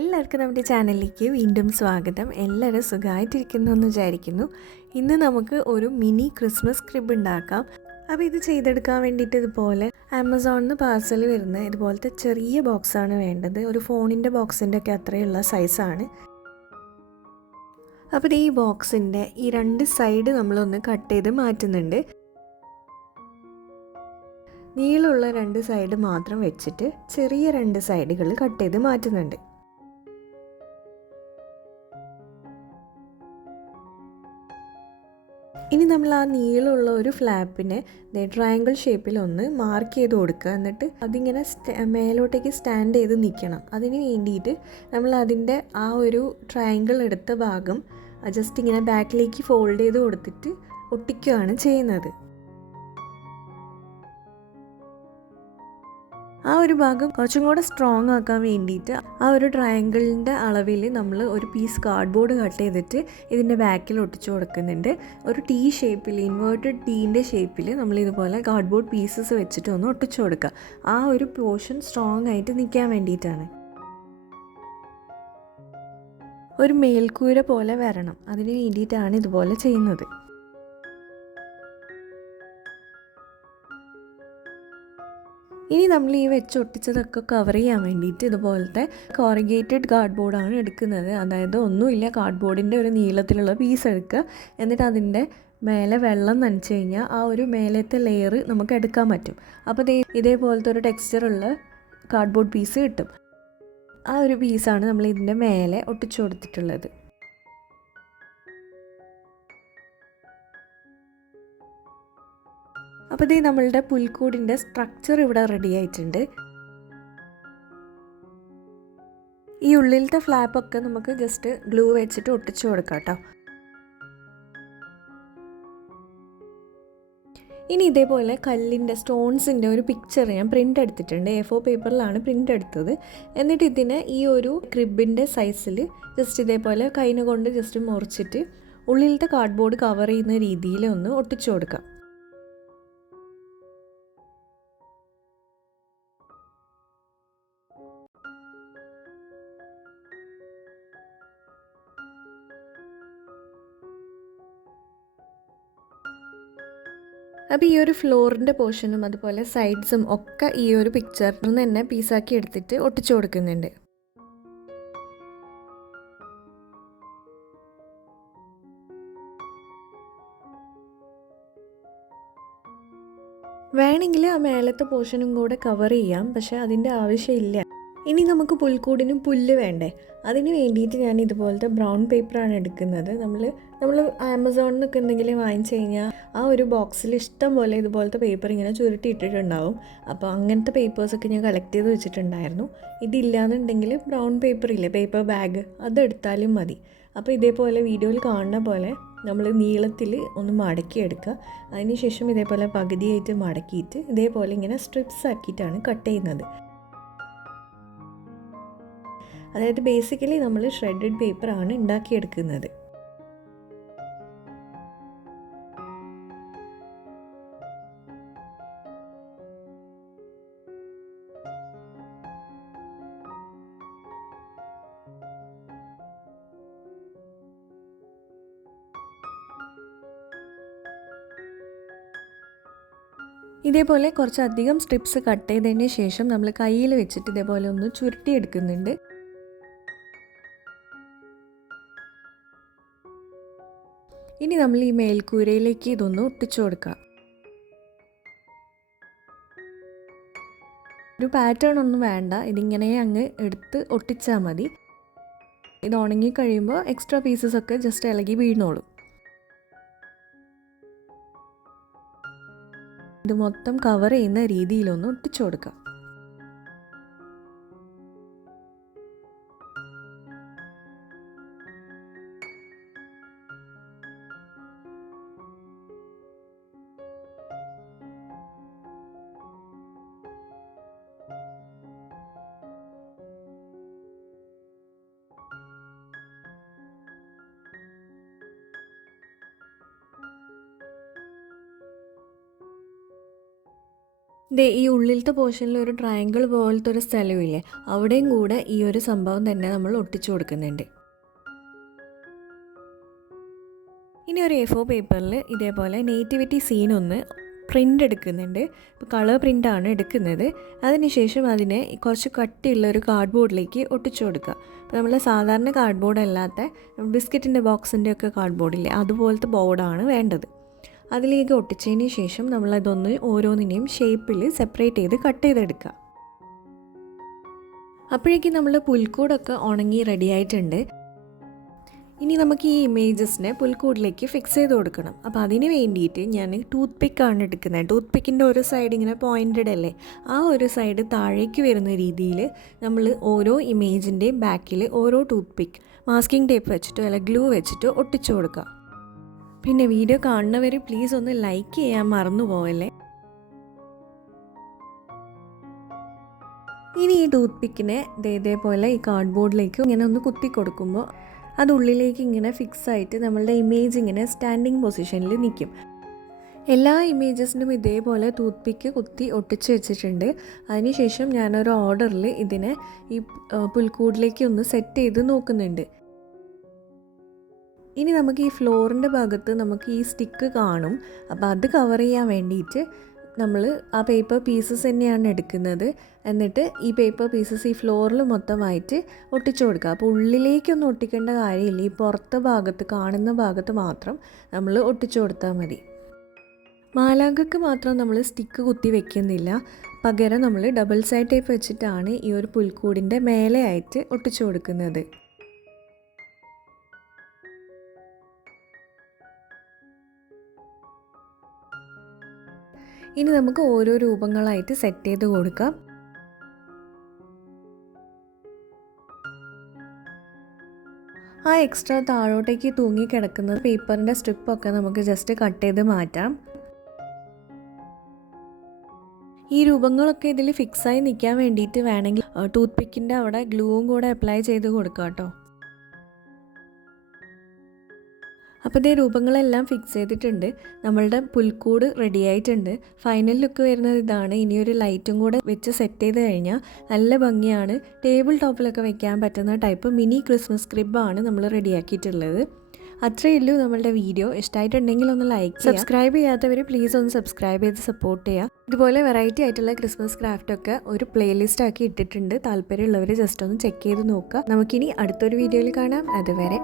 എല്ലാവർക്കും നമ്മുടെ ചാനലിലേക്ക് വീണ്ടും സ്വാഗതം. എല്ലാവരും സുഖമായിട്ടിരിക്കുന്നു എന്ന് വിചാരിക്കുന്നു. ഇന്ന് നമുക്ക് ഒരു മിനി ക്രിസ്മസ് ക്രിബ് ഉണ്ടാക്കാം. അപ്പോൾ ഇത് ചെയ്തെടുക്കാൻ വേണ്ടിയിട്ട് ഇതുപോലെ ആമസോണിൽ നിന്ന് പാർസൽ വരുന്ന ഇതുപോലത്തെ ചെറിയ ബോക്സാണ് വേണ്ടത്. ഒരു ഫോണിൻ്റെ ബോക്സിൻ്റെ ഒക്കെ അത്രയുള്ള സൈസാണ്. അപ്പോൾ ഈ ബോക്സിൻ്റെ ഈ രണ്ട് സൈഡ് നമ്മളൊന്ന് കട്ട് ചെയ്ത് മാറ്റുന്നുണ്ട്. നീളമുള്ള രണ്ട് സൈഡ് മാത്രം വെച്ചിട്ട് ചെറിയ രണ്ട് സൈഡുകൾ കട്ട് ചെയ്ത് മാറ്റുന്നുണ്ട്. ഇനി നമ്മൾ ആ നീളമുള്ള ഒരു ഫ്ലാപ്പിനെ ട്രയാങ്കിൾ ഷേപ്പിൽ ഒന്ന് മാർക്ക് ചെയ്ത് കൊടുക്കുക. എന്നിട്ട് അതിങ്ങനെ മേലോട്ടേക്ക് സ്റ്റാൻഡ് ചെയ്ത് നിൽക്കണം. അതിന് വേണ്ടിയിട്ട് നമ്മൾ അതിൻ്റെ ആ ഒരു ട്രയാങ്കിൾ എടുത്ത ഭാഗം ജസ്റ്റ് ഇങ്ങനെ ബാക്കിലേക്ക് ഫോൾഡ് ചെയ്ത് കൊടുത്തിട്ട് ഒട്ടിക്കുകയാണ് ചെയ്യുന്നത്. ആ ഒരു ഭാഗം കുറച്ചും കൂടെ സ്ട്രോങ് ആക്കാൻ വേണ്ടിയിട്ട് ആ ഒരു ട്രയാങ്കിളിൻ്റെ അളവിൽ നമ്മൾ ഒരു പീസ് കാർഡ്ബോർഡ് കട്ട് ചെയ്തിട്ട് ഇതിൻ്റെ ബാക്കിൽ ഒട്ടിച്ചു കൊടുക്കുന്നുണ്ട്. ഒരു ടീ ഷേപ്പിൽ, ഇൻവേർട്ടഡ് ടീൻ്റെ ഷേപ്പിൽ നമ്മൾ ഇതുപോലെ കാർഡ്ബോർഡ് പീസസ് വെച്ചിട്ട് ഒന്ന് ഒട്ടിച്ചു കൊടുക്കുക. ആ ഒരു പോർഷൻ സ്ട്രോങ് ആയിട്ട് നിൽക്കാൻ വേണ്ടിയിട്ടാണ്. ഒരു മേൽക്കൂര പോലെ വരണം, അതിന് വേണ്ടിയിട്ടാണ് ഇതുപോലെ ചെയ്യുന്നത്. ഇനി നമ്മൾ ഈ വെച്ചൊട്ടിച്ചതൊക്കെ കവർ ചെയ്യാൻ വേണ്ടിയിട്ട് ഇതുപോലത്തെ കോറിഗേറ്റഡ് കാർഡ്ബോർഡാണ് എടുക്കുന്നത്. അതായത് ഒന്നുമില്ല, കാർഡ്ബോർഡിൻ്റെ ഒരു നീളത്തിലുള്ള പീസ് എടുക്കുക. എന്നിട്ട് അതിൻ്റെ മേലെ വെള്ളം നനച്ച് കഴിഞ്ഞാൽ ആ ഒരു മേലത്തെ ലെയർ നമുക്ക് എടുക്കാൻ പറ്റും. അപ്പോൾ ഇതേപോലത്തെ ഒരു ടെക്സ്ചറുള്ള കാർഡ്ബോർഡ് പീസ് കിട്ടും. ആ ഒരു പീസാണ് നമ്മൾ ഇതിൻ്റെ മേലെ ഒട്ടിച്ചു കൊടുത്തിട്ടുള്ളത്. അപ്പോൾ ഇത് നമ്മളുടെ പുൽക്കൂടിൻ്റെ സ്ട്രക്ചർ ഇവിടെ റെഡി ആയിട്ടുണ്ട്. ഈ ഉള്ളിലത്തെ ഫ്ലാപ്പൊക്കെ നമുക്ക് ജസ്റ്റ് ഗ്ലൂ വെച്ചിട്ട് ഒട്ടിച്ചു കൊടുക്കാം കേട്ടോ. ഇനി ഇതേപോലെ കല്ലിൻ്റെ സ്റ്റോൺസിൻ്റെ ഒരു പിക്ചർ ഞാൻ പ്രിൻ്റ് എടുത്തിട്ടുണ്ട്. A4 പേപ്പറിലാണ് പ്രിൻ്റ് എടുത്തത്. എന്നിട്ട് ഇതിനെ ഈ ഒരു ക്രിബിൻ്റെ സൈസിൽ ജസ്റ്റ് ഇതേപോലെ കൈന കൊണ്ട് ജസ്റ്റ് മുറിച്ചിട്ട് ഉള്ളിലത്തെ കാർഡ്ബോർഡ് കവർ ചെയ്യുന്ന രീതിയിൽ ഒന്ന് ഒട്ടിച്ചു കൊടുക്കാം. അപ്പോൾ ഈ ഒരു ഫ്ലോറിൻ്റെ പോർഷനും അതുപോലെ സൈഡ്സും ഒക്കെ ഈ ഒരു പിക്ചറിൽ നിന്ന് തന്നെ പീസാക്കി എടുത്തിട്ട് ഒട്ടിച്ചു കൊടുക്കുന്നുണ്ട്. വേണമെങ്കിൽ ആ മേലത്തെ പോർഷനും കൂടെ കവർ ചെയ്യാം, പക്ഷേ അതിൻ്റെ ആവശ്യമില്ല. ഇനി നമുക്ക് പുൽക്കൂടിനും പുല്ല് വേണ്ടേ? അതിന് വേണ്ടിയിട്ട് ഞാൻ ഇതുപോലത്തെ ബ്രൗൺ പേപ്പറാണ് എടുക്കുന്നത്. നമ്മൾ ആമസോണിൽ നിന്നൊക്കെ എന്തെങ്കിലും വാങ്ങിച്ചു കഴിഞ്ഞാൽ ആ ഒരു ബോക്സിൽ ഇഷ്ടം പോലെ ഇതുപോലത്തെ പേപ്പർ ഇങ്ങനെ ചുരുട്ടി ഇട്ടിട്ടുണ്ടാവും. അപ്പോൾ അങ്ങനത്തെ പേപ്പേഴ്സൊക്കെ ഞാൻ കളക്ട് ചെയ്ത് വെച്ചിട്ടുണ്ടായിരുന്നു. ഇതില്ലാന്നുണ്ടെങ്കിൽ ബ്രൗൺ പേപ്പറില്ലേ, പേപ്പർ ബാഗ്, അതെടുത്താലും മതി. അപ്പോൾ ഇതേപോലെ വീഡിയോയിൽ കാണുന്ന പോലെ നമ്മൾ നീളത്തിൽ ഒന്ന് മടക്കിയെടുക്കുക. അതിനുശേഷം ഇതേപോലെ പകുതിയായിട്ട് മടക്കിയിട്ട് ഇതേപോലെ ഇങ്ങനെ സ്ട്രിപ്സ് ആക്കിയിട്ടാണ് കട്ട് ചെയ്യുന്നത്. അതായത് ബേസിക്കലി നമ്മൾ ഷ്രെഡഡ് പേപ്പറാണ് ഉണ്ടാക്കിയെടുക്കുന്നത്. ഇതേപോലെ കുറച്ചധികം സ്ട്രിപ്സ് കട്ട് ചെയ്തതിന് ശേഷം നമ്മൾ കയ്യിൽ വെച്ചിട്ട് ഇതേപോലെ ഒന്ന് ചുരുട്ടിയെടുക്കുന്നുണ്ട്. ഇനി നമ്മൾ ഈ മേൽക്കൂരയിലേക്ക് ഇതൊന്ന് ഒട്ടിച്ചു കൊടുക്കാം. ഒരു പാറ്റേൺ ഒന്നും വേണ്ട, ഇതിങ്ങനെ അങ്ങ് എടുത്ത് ഒട്ടിച്ചാൽ മതി. ഇത് ഉണങ്ങി കഴിയുമ്പോൾ എക്സ്ട്രാ പീസസ് ഒക്കെ ജസ്റ്റ് ഇളകി വീണോളും. ഇത് മൊത്തം കവർ ചെയ്യുന്ന രീതിയിലൊന്ന് ഒട്ടിച്ചു കൊടുക്കാം. ഈ ഉള്ളിലത്തെ പോർഷനിൽ ഒരു ട്രയാങ്കിൾ പോലത്തെ ഒരു സ്ഥലമില്ലേ, അവിടെയും കൂടെ ഈ ഒരു സംഭവം തന്നെ നമ്മൾ ഒട്ടിച്ചു കൊടുക്കുന്നുണ്ട്. ഇനി ഒരു A4 പേപ്പറിൽ ഇതേപോലെ നേറ്റിവിറ്റി സീൻ ഒന്ന് പ്രിൻ്റ് എടുക്കുന്നുണ്ട്. ഇപ്പോൾ കളർ പ്രിൻ്റാണ് എടുക്കുന്നത്. അതിനുശേഷം അതിനെ കുറച്ച് കട്ടിയുള്ള ഒരു കാർഡ്ബോർഡിലേക്ക് ഒട്ടിച്ചു കൊടുക്കുക. അപ്പോൾ നമ്മൾ സാധാരണ കാർഡ്ബോർഡ് അല്ലാത്ത ബിസ്ക്കറ്റിൻ്റെ ബോക്സിൻ്റെ ഒക്കെ കാർഡ്ബോർഡില്ലേ, അതുപോലത്തെ ബോർഡാണ് വേണ്ടത്. അതിലേക്ക് ഒട്ടിച്ചതിന് ശേഷം നമ്മളതൊന്ന് ഓരോന്നിനെയും ഷേപ്പിൽ സെപ്പറേറ്റ് ചെയ്ത് കട്ട് ചെയ്തെടുക്കുക. അപ്പോഴേക്കും നമ്മൾ പുൽക്കൂടൊക്കെ ഉണങ്ങി റെഡിയായിട്ടുണ്ട്. ഇനി നമുക്ക് ഈ ഇമേജസിനെ പുൽക്കൂടിലേക്ക് ഫിക്സ് ചെയ്ത് കൊടുക്കണം. അപ്പോൾ അതിന് വേണ്ടിയിട്ട് ഞാൻ ടൂത്ത് പിക്കാണ് എടുക്കുന്നത്. ടൂത്ത് പിക്കിൻ്റെ ഒരു സൈഡ് ഇങ്ങനെ പോയിൻറ്റഡ് അല്ലേ, ആ ഒരു സൈഡ് താഴേക്ക് വരുന്ന രീതിയിൽ നമ്മൾ ഓരോ ഇമേജിൻ്റെയും ബാക്കിൽ ഓരോ ടൂത്ത് പിക്ക് മാസ്കിംഗ് ടേപ്പ് വെച്ചിട്ടോ അല്ലെങ്കിൽ ഗ്ലൂ വെച്ചിട്ടോ ഒട്ടിച്ചു കൊടുക്കുക. പിന്നെ വീഡിയോ കാണുന്നവർ പ്ലീസ് ഒന്ന് ലൈക്ക് ചെയ്യാൻ മറന്നു പോവല്ലേ. ഇനി ഈ ടൂത്ത് പിക്കിനെ ഇതേപോലെ ഈ കാർഡ്ബോർഡിലേക്ക് ഇങ്ങനെ ഒന്ന് കുത്തി കൊടുക്കുമ്പോൾ അത് ഉള്ളിലേക്ക് ഇങ്ങനെ ഫിക്സ് ആയിട്ട് നമ്മളുടെ ഇമേജ് ഇങ്ങനെ സ്റ്റാൻഡിങ് പൊസിഷനിൽ നിൽക്കും. എല്ലാ ഇമേജസിനും ഇതേപോലെ ടൂത്ത് പിക്ക് കുത്തി ഒട്ടിച്ച് വെച്ചിട്ടുണ്ട്. അതിനുശേഷം ഞാനൊരു ഓർഡറിൽ ഇതിനെ ഈ പുൽക്കൂടിലേക്ക് ഒന്ന് സെറ്റ് ചെയ്ത് നോക്കുന്നുണ്ട്. ഇനി നമുക്ക് ഈ ഫ്ലോറിൻ്റെ ഭാഗത്ത് നമുക്ക് ഈ സ്റ്റിക്ക് കാണും. അപ്പോൾ അത് കവർ ചെയ്യാൻ വേണ്ടിയിട്ട് നമ്മൾ ആ പേപ്പർ പീസസ് തന്നെയാണ് എടുക്കുന്നത്. എന്നിട്ട് ഈ പേപ്പർ പീസസ് ഈ ഫ്ലോറിൽ മൊത്തമായിട്ട് ഒട്ടിച്ചു കൊടുക്കുക. അപ്പോൾ ഉള്ളിലേക്കൊന്നും ഒട്ടിക്കേണ്ട കാര്യമില്ല, ഈ പുറത്തെ ഭാഗത്ത് കാണുന്ന ഭാഗത്ത് മാത്രം നമ്മൾ ഒട്ടിച്ചു കൊടുത്താൽ മതി. മാലാഖയ്ക്ക് മാത്രം നമ്മൾ സ്റ്റിക്ക് കുത്തി വെക്കുന്നില്ല, പകരം നമ്മൾ ഡബിൾ സൈഡ് ടേപ്പ് വെച്ചിട്ടാണ് ഈ ഒരു പുൽക്കൂടിൻ്റെ മേലെയായിട്ട് ഒട്ടിച്ചു കൊടുക്കുന്നത്. ഇനി നമുക്ക് ഓരോ രൂപങ്ങളായിട്ട് സെറ്റ് ചെയ്ത് കൊടുക്കാം. ആ എക്സ്ട്രാ താഴോട്ടേക്ക് തൂങ്ങി കിടക്കുന്ന പേപ്പറിൻ്റെ സ്ട്രിപ്പൊക്കെ നമുക്ക് ജസ്റ്റ് കട്ട് ചെയ്ത് മാറ്റാം. ഈ രൂപങ്ങളൊക്കെ ഇതിൽ ഫിക്സായി നിൽക്കാൻ വേണ്ടിയിട്ട് വേണമെങ്കിൽ ടൂത്ത് പിക്കിൻ്റെ അവിടെ ഗ്ലൂവും കൂടെ അപ്ലൈ ചെയ്ത് കൊടുക്കാം കേട്ടോ. അപ്പോൾ ഇതേ രൂപങ്ങളെല്ലാം ഫിക്സ് ചെയ്തിട്ടുണ്ട്. നമ്മളുടെ പുൽക്കൂട് റെഡി ആയിട്ടുണ്ട്. ഫൈനൽ ലുക്ക് വരുന്നത് ഇതാണ്. ഇനിയൊരു ലൈറ്റും കൂടെ വെച്ച് സെറ്റ് ചെയ്ത് കഴിഞ്ഞാൽ നല്ല ഭംഗിയാണ്. ടേബിൾ ടോപ്പിലൊക്കെ വെക്കാൻ പറ്റുന്ന ടൈപ്പ് മിനി ക്രിസ്മസ് ക്രിബാണ് നമ്മൾ റെഡിയാക്കിയിട്ടുള്ളത്. അത്രയേ ഉള്ളൂ നമ്മളുടെ വീഡിയോ. ഇഷ്ടമായിട്ടുണ്ടെങ്കിൽ ഒന്ന് ലൈക്ക് ചെയ്യുക. സബ്സ്ക്രൈബ് ചെയ്യാത്തവർ പ്ലീസ് ഒന്ന് സബ്സ്ക്രൈബ് ചെയ്ത് സപ്പോർട്ട് ചെയ്യുക. ഇതുപോലെ വെറൈറ്റി ആയിട്ടുള്ള ക്രിസ്മസ് ക്രാഫ്റ്റൊക്കെ ഒരു പ്ലേലിസ്റ്റ് ആക്കി ഇട്ടിട്ടുണ്ട്. താല്പര്യമുള്ളവർ ജസ്റ്റ് ഒന്ന് ചെക്ക് ചെയ്ത് നോക്കുക. നമുക്കിനി അടുത്തൊരു വീഡിയോയിൽ കാണാം. അതുവരെ